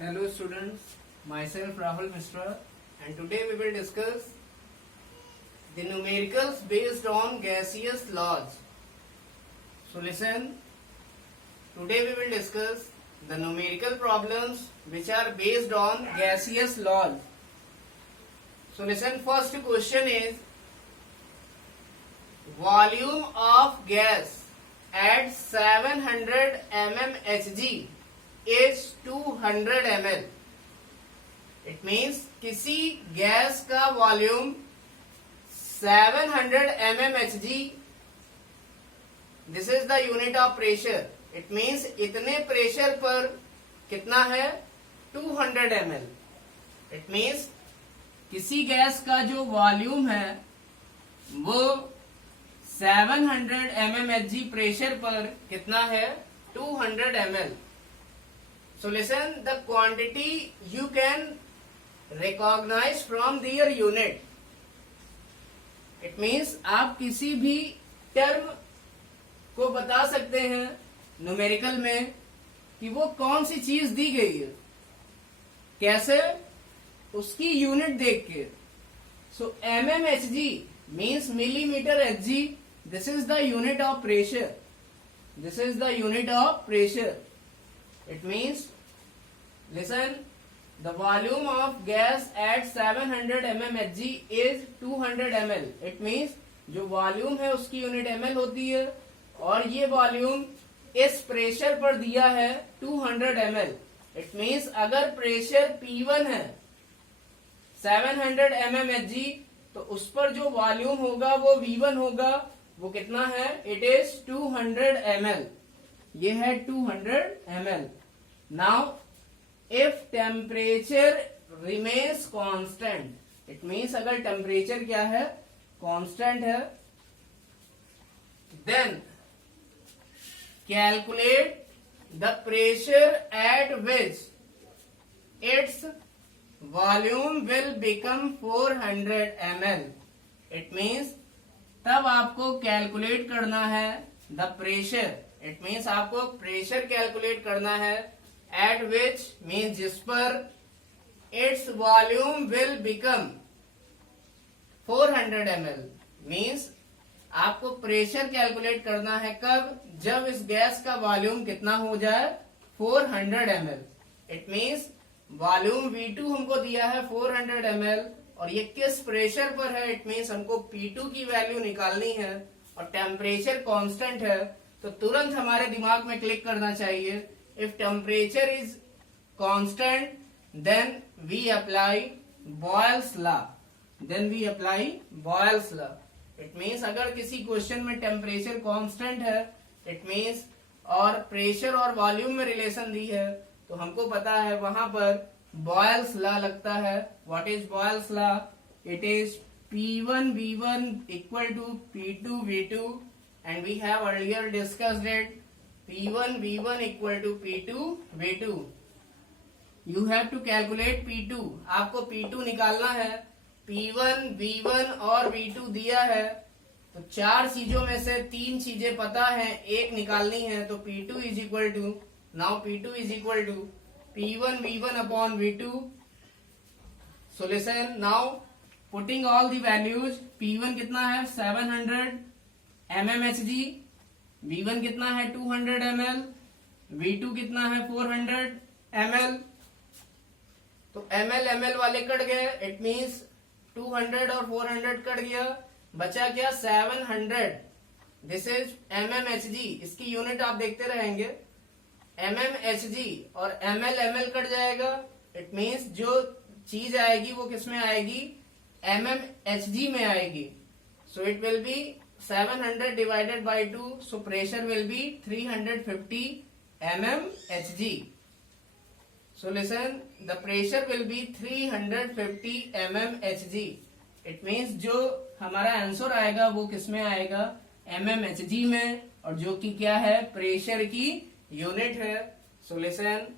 Hello students, myself Rahul Mishra and today we will discuss the numericals based on gaseous laws. So listen, today we will discuss the numerical problems which are based on gaseous laws. So listen, first question is volume of gas at 700 mmHg is 200 ml. It means किसी gas का volume 700 mmHg, this is the unit of pressure. It means इतने pressure पर कितना है 200 ml. It means किसी gas का जो volume है वो 700 mmHg प्रेशर पर कितना है 200 ml. So listen, the quantity you can recognize from their unit. It means आप किसी भी टर्म को बता सकते हैं न्यूमेरिकल में कि वो कौन सी चीज दी गई है. कैसे? उसकी यूनिट देख के. So mmHg means millimeter Hg. This is the unit of pressure. This is the unit of pressure. It means, listen, the volume of gas at 700 mmHg is 200 ml. It means जो volume है उसकी unit ml होती है और ये volume इस pressure पर दिया है 200 ml. It means अगर प्रेशर P1 है 700 mmHg तो उस पर जो वॉल्यूम होगा वो V1 होगा. वो कितना है? It is 200 ml. ये है 200 ml. Now, if temperature remains constant, it means अगर temperature क्या है? Constant है, then calculate the pressure at which its volume will become 400 ml. It means तब आपको कैलकुलेट करना है द प्रेशर. इट मीन्स आपको प्रेशर कैलकुलेट करना है एट विच मीन्स जिस पर its volume will become 400 ml. Means आपको प्रेशर कैलकुलेट करना है कब? जब इस गैस का वॉल्यूम कितना हो जाए 400 ml. It means volume V2 हमको दिया है 400 ml और ये किस प्रेशर पर है? इट मीन्स हमको P2 की वैल्यू निकालनी है और टेम्परेचर कांस्टेंट है. तो तुरंत हमारे दिमाग में क्लिक करना चाहिए, if temperature is constant then we apply Boyle's law. Then we apply Boyle's law. It means अगर किसी क्वेश्चन में टेम्परेचर कांस्टेंट है इट मीन्स और प्रेशर और वॉल्यूम में रिलेशन दी है तो हमको पता है वहां पर बॉयल्स लॉ लगता है. What is boils law? It is P1 V1 equal to P2 V2 and we have earlier discussed it. P1 V1 equal to P2 V2. You have to calculate P2. आपको P2 निकालना है. P1 V1 और V2 दिया है तो चार चीजों में से तीन चीजें पता है, एक निकालनी है. तो P2 is equal to, now P2 is equal to P1 V1 upon V2. So listen, now putting all the values. P1 कितना है 700 mmHg, V1 कितना है 200 ml, V2 कितना है 400 ml. तो ml वाले कट गए. इट मीन्स 200 और 400 कट गया. बचा क्या? 700. This is mmHg. इसकी यूनिट आप देखते रहेंगे mmHg और ml कट जाएगा. इट मीन्स जो चीज आएगी वो किस में आएगी? mmHg में आएगी. So it will be 700 divided by 2. So pressure will be 350 mmHg. So listen, the pressure will be 350 mmHg. It means जो हमारा आंसर आएगा वो किस में आएगा? mmHg में, और जो कि क्या है? प्रेशर की यूनिट है. So listen,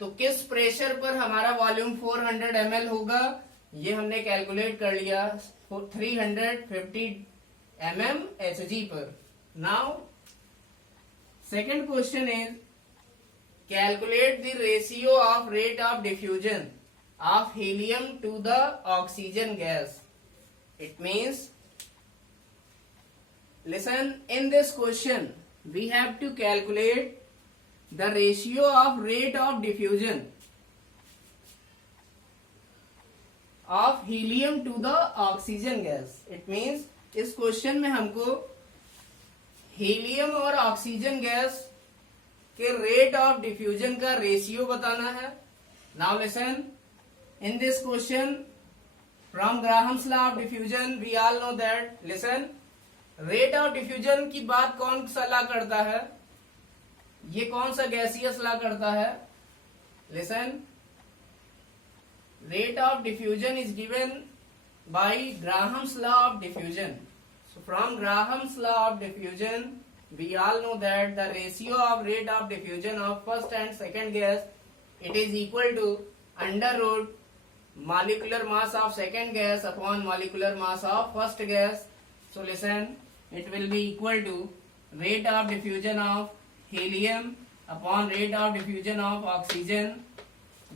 तो किस प्रेशर पर हमारा वॉल्यूम 400 ml होगा ये हमने कैलकुलेट कर लिया 350 mmHg पर. Now second question is calculate the ratio of rate of diffusion of helium to the oxygen gas. It means, listen, in this question we have to calculate the ratio of rate of diffusion of helium to the oxygen gas. It means इस question में हमको helium और oxygen gas के rate of diffusion का ratio बताना है. Now listen, in this question from Graham's law of diffusion we all know that, listen, rate of diffusion की बात कौन सा लॉ करता है? ये कौन सा गैसियस लॉ करता है? Listen, rate of diffusion is given by Graham's law of diffusion. So from Graham's law of diffusion we all know that the ratio of rate of diffusion of first and second gas, it is equal to under root molecular mass of second gas upon molecular mass of first gas. So listen, it will be equal to rate of diffusion of helium upon rate of diffusion of oxygen.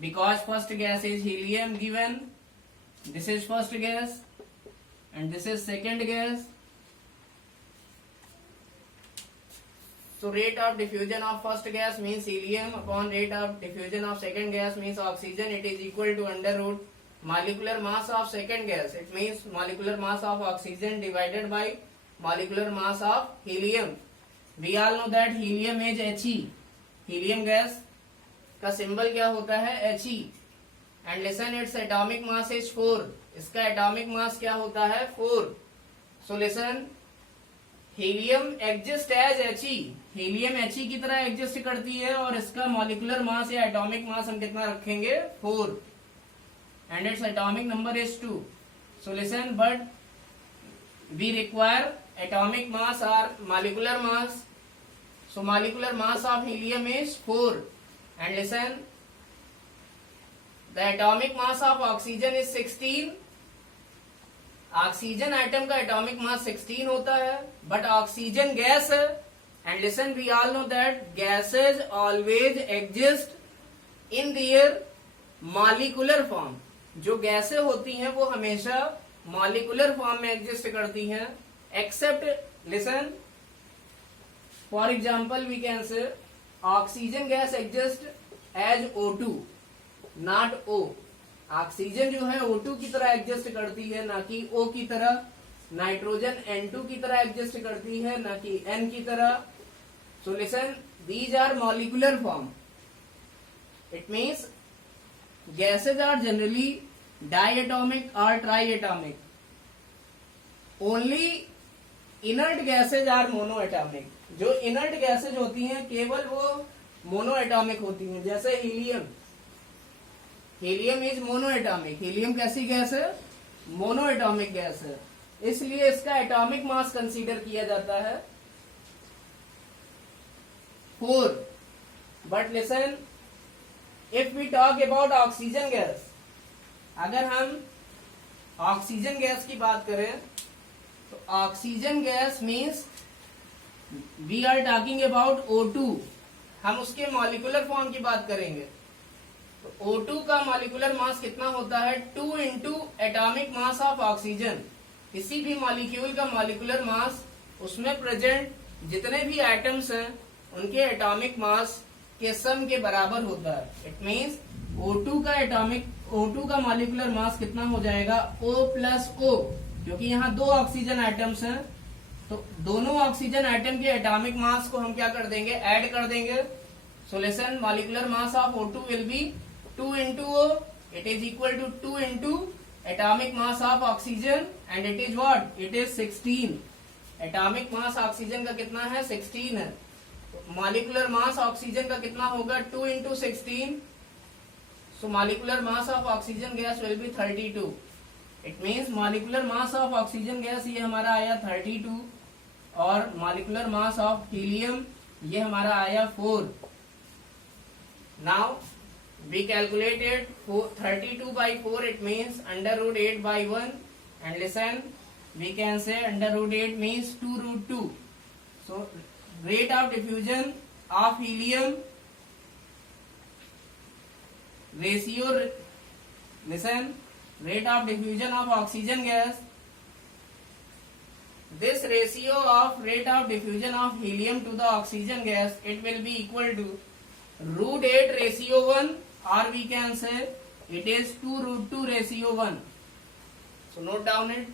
Because first gas is helium given, this is first gas and this is second gas. So rate of diffusion of first gas means helium upon rate of diffusion of second gas means oxygen. It is equal to under root molecular mass of second gas. It means molecular mass of oxygen divided by molecular mass of helium. We all know that helium is He. Helium gas का symbol क्या होता है? He. And listen, it's atomic mass is 4. इसका atomic mass क्या होता है? 4. So listen, helium exist as He. Helium He की तरह एग्जिस्ट करती है और इसका मॉलिकुलर मास या एटॉमिक मास हम कितना रखेंगे? 4. And its atomic number is 2. So listen, but we require atomic mass और molecular mass. So molecular mass of helium is 4. And listen, the atomic mass of oxygen is 16. Oxygen atom का atomic mass 16 होता है, but oxygen gas है. And listen, we all know that gases always exist in their molecular form. जो गैसें होती हैं वो हमेशा मॉलिकुलर फॉर्म में एग्जिस्ट करती हैं, except, listen, for example we can say oxygen gas exist as O2 not O. Oxygen जो है O2 की तरह एग्जिस्ट करती है, ना कि O की तरह. नाइट्रोजन N2 की तरह एग्जिस्ट करती है, ना कि N की तरह. So listen, these are molecular form. It means gases are generally diatomic और triatomic. Only inert gases are monoatomic. जो इनर्ट गैसेज होती हैं केवल वो मोनो एटॉमिक होती हैं. जैसे helium, helium is mono atomic. Helium कैसी गैस है? मोनो एटॉमिक गैस है, इसलिए इसका एटॉमिक मास कंसीडर किया जाता है 4. But listen, if we talk about oxygen gas, अगर हम ऑक्सीजन गैस की बात करें तो oxygen gas means we are talking about O2. हम उसके मॉलिकुलर फॉर्म की बात करेंगे तो O2 का मॉलिकुलर मास कितना होता है? 2 into atomic mass of oxygen. किसी भी मॉलिक्यूल का मॉलिकुलर मास, उसमें प्रेजेंट जितने भी एटम्स हैं उनके एटॉमिक मास के सम के बराबर होता है. इट मीन्स O2 का मॉलिकुलर मास कितना हो जाएगा? O plus O. क्योंकि यहाँ 2 ऑक्सीजन एटम्स हैं तो दोनों ऑक्सीजन एटम के एटॉमिक मास को हम क्या कर देंगे? ऐड कर देंगे. So listen, molecular mass of O2 will be 2 into O. It is equal to 2 into atomic mass of oxygen and it is what? It is 16. Atomic mass oxygen का कितना है? 16 है. मॉलिकुलर मास ऑक्सीजन का कितना होगा? 2 into 16. So molecular mass of oxygen gas will be 32. It means molecular mass of oxygen gas ये हमारा आया 32 और मॉलिकुलर मास ऑफ हीलियम ये हमारा आया 4. Now we calculated 32 by 4. It means under root 8 by 1. And listen, we can say under root 8 means 2 root 2. So rate of diffusion of helium ratio, listen, rate of diffusion of oxygen gas. This ratio of rate of diffusion of helium to the oxygen gas, it will be equal to √8:1, or we can say it is 2√2:1. So note down it.